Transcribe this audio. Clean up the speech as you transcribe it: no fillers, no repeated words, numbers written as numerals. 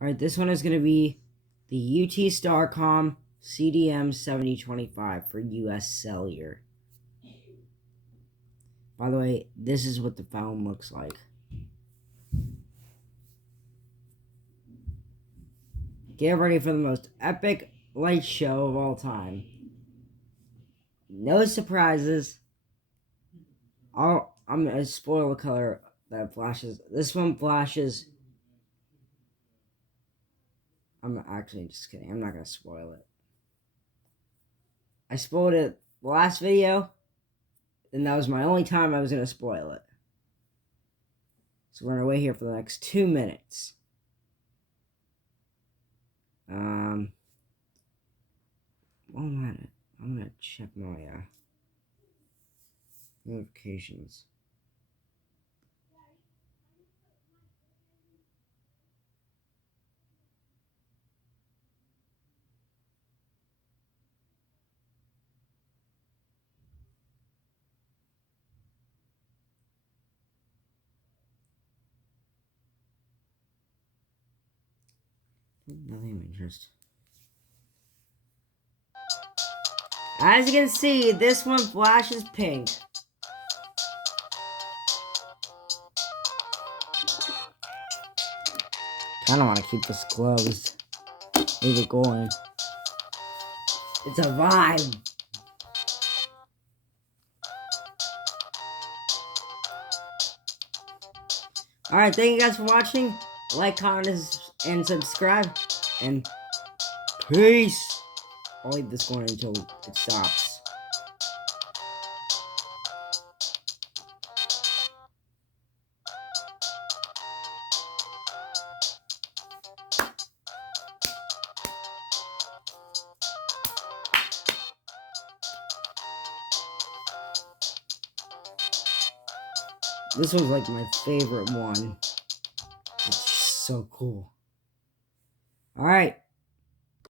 Alright, this one is going to be the UTStarcom CDM-7025 for US Cellular. By the way, this is what the phone looks like. Get ready for the most epic light show of all time. No surprises. I'm going to spoil the color that flashes. This one flashes. I'm actually just kidding. I'm not going to spoil it. I spoiled it last video, and that was my only time I was going to spoil it. So we're going to wait here for the next 2 minutes. One minute. I'm going to check my notifications. Nothing of interest. As you can see, this one flashes pink. Kinda want to keep this closed. Leave it going. It's a vibe. Alright, thank you guys for watching. Like, comment, and subscribe. And peace. I'll leave this going until it stops. This one's like my favorite one. It's just so cool. Alright.